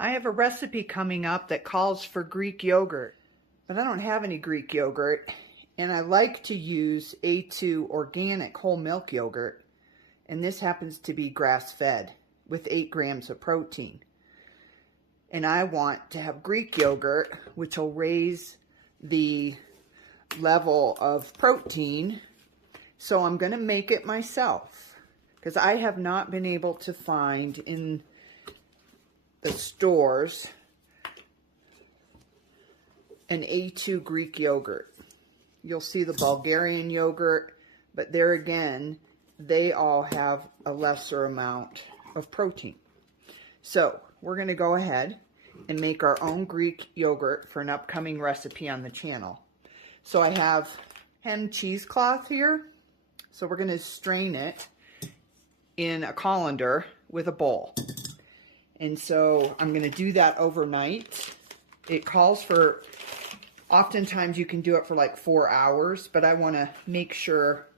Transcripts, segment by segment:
I have a recipe coming up that calls for Greek yogurt, but I don't have any Greek yogurt, and I like to use A2 organic whole milk yogurt, and this happens to be grass-fed with 8 grams of protein. And I want to have Greek yogurt, which will raise the level of protein, so I'm going to make it myself, because I have not been able to find in the stores an A2 Greek yogurt. You'll see the Bulgarian yogurt, but there again, they all have a lesser amount of protein. So we're going to go ahead and make our own Greek yogurt for an upcoming recipe on the channel. So I have hen cheesecloth here. So we're going to strain it in a colander with a bowl. And so I'm going to do that overnight. It calls for, oftentimes you can do it for like 4 hours, but I want to make sure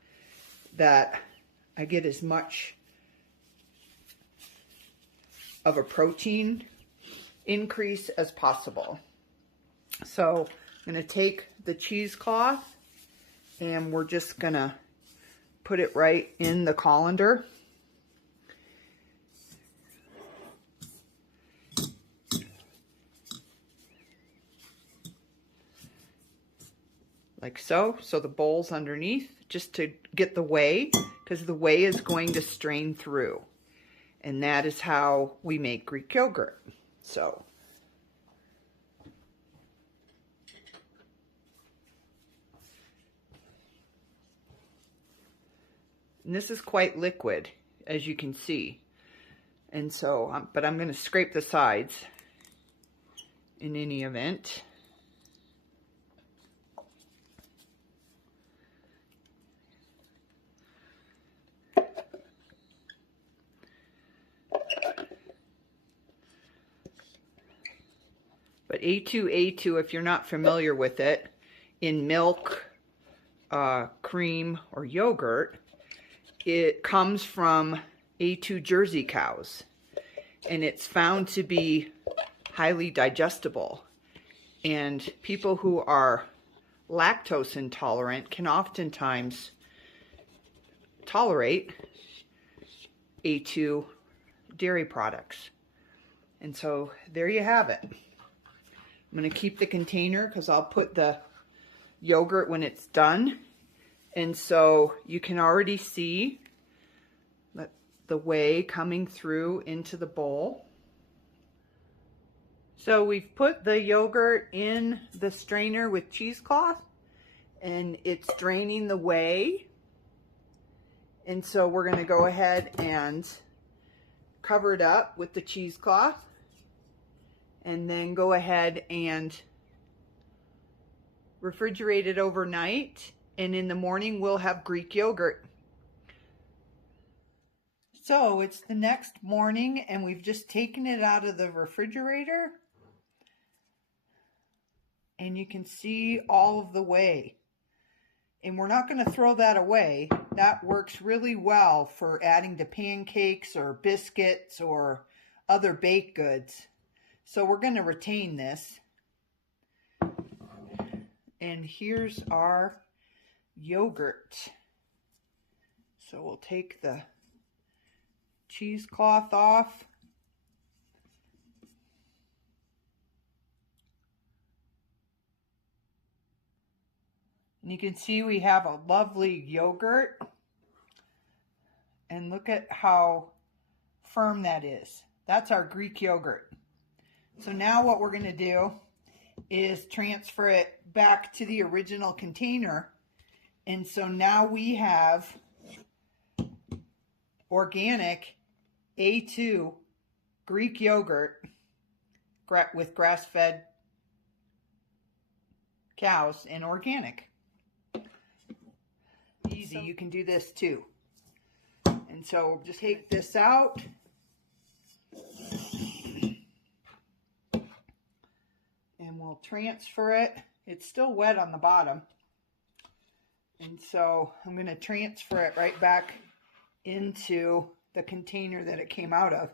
that I get as much of a protein increase as possible. So I'm going to take the cheesecloth and we're just going to put it right in the colander. Like so. So the bowl's underneath, just to get the whey, because the whey is going to strain through. And that is how we make Greek yogurt. So and this is quite liquid, as you can see. And so, but I'm going to scrape the sides in any event. But A2, if you're not familiar with it, in milk, cream, or yogurt, it comes from A2 Jersey cows. And it's found to be highly digestible. And people who are lactose intolerant can oftentimes tolerate A2 dairy products. And so there you have it. I'm going to keep the container because I'll put the yogurt when it's done. And so you can already see the whey coming through into the bowl. So we've put the yogurt in the strainer with cheesecloth and it's draining the whey. And so we're going to go ahead and cover it up with the cheesecloth. And then go ahead and refrigerate it overnight. And in the morning, we'll have Greek yogurt. So it's the next morning and we've just taken it out of the refrigerator. And you can see all of the whey. And we're not going to throw that away. That works really well for adding to pancakes or biscuits or other baked goods. So we're going to retain this. And here's our yogurt. So we'll take the cheesecloth off. And you can see we have a lovely yogurt. And look at how firm that is. That's our Greek yogurt. So now what we're going to do is transfer it back to the original container. And so now we have organic A2 Greek yogurt with grass-fed cows and organic. Easy, you can do this too. And so just take this out. And we'll transfer it. It's still wet on the bottom. And so I'm going to transfer it right back into the container that it came out of.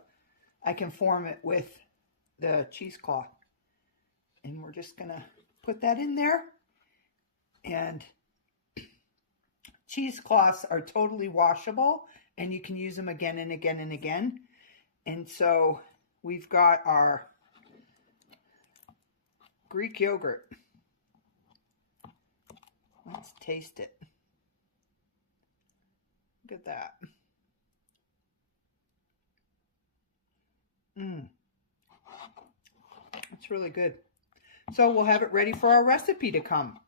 I can form it with the cheesecloth. And we're just going to put that in there. And cheesecloths are totally washable, and you can use them again and again and again. And so we've got our Greek yogurt. Let's taste it. Look at that. It's really good. So we'll have it ready for our recipe to come.